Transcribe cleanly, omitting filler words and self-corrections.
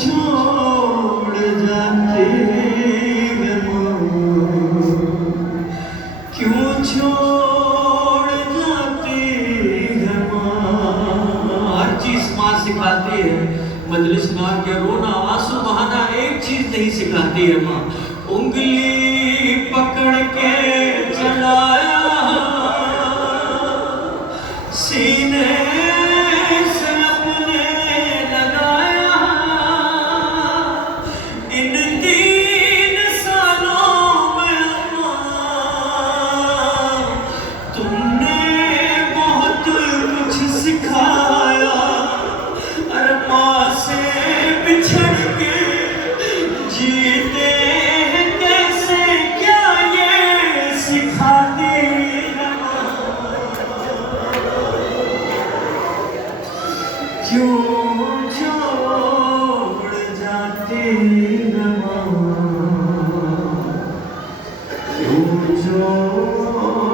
छोड़ जाते हैं माँ, क्यों छोड़ जाते हैं माँ। हर चीज माँ सिखाती है, मजलिस में आके रोना आंसू बहाना एक चीज नहीं सिखाती है माँ। उंगली पकड़ के चलाया सीने से अपने लगाया, इन 3 सालों में माँ तुमने बहुत कुछ सिखाया। अरे माँ से बिछड़ के जीते हैं कैसे, क्या ये सिखाती है माँ। क्यों छोड़ जाती है माँ, क्यों छोड़